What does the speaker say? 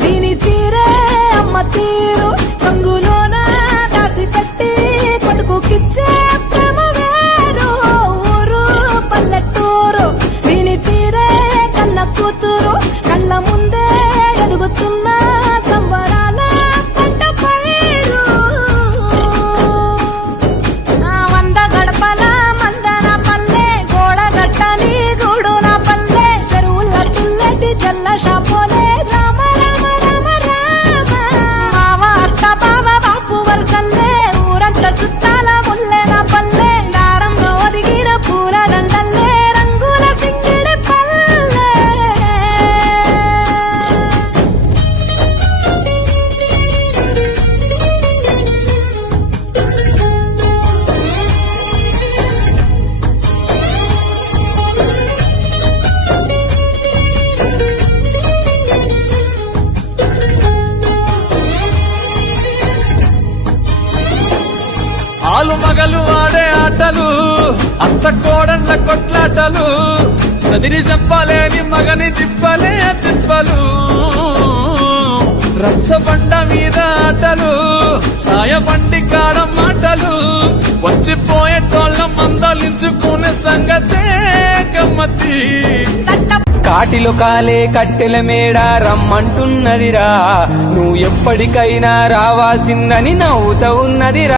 దీని తీరే అమ్మ తీరు కంగులోన దాసి పెట్టి కొడుకుకిచ్చే ప్రేమ వేరు ఊరు పల్లెటూరు దీని తీరే కన్న కూతురు కళ్ళ ముందే ఎదుగుతున్న సంబరాల పంట పైరు వంద గడపల మందన పల్లె గోడ గట్టని గూడు నా పల్లె చెరువుల తుల్లటి జల్ల షాపోలే రామ రామ రామ రామ మావ అత్త బావ బాపు వరసల్లే ఊరంత సుట్టాల ముల్లె నా పల్లె దారంలో ఒదిగిన పూల దండల్లే రంగుల సింగిడి పల్లె ఆలు మగలు ఆడే ఆటలు అత్త కోడళ్ళ కొట్లాటలు సదిరి చెప్పలేని మగని తిప్పలే తిప్పలు రచ్చబండ మీద ఆటలు సాయబండి కాడ మాటలు వచ్చిపోయేటోళ్ళ మందలించుకునే సంగతే గమ్మతి కాటిలో కాలే కట్టెల మేడ రమ్మంటున్నదిరా నువ్వు ఎప్పటికైనా రావాల్సిందని నవ్వుతా ఉన్నదిరా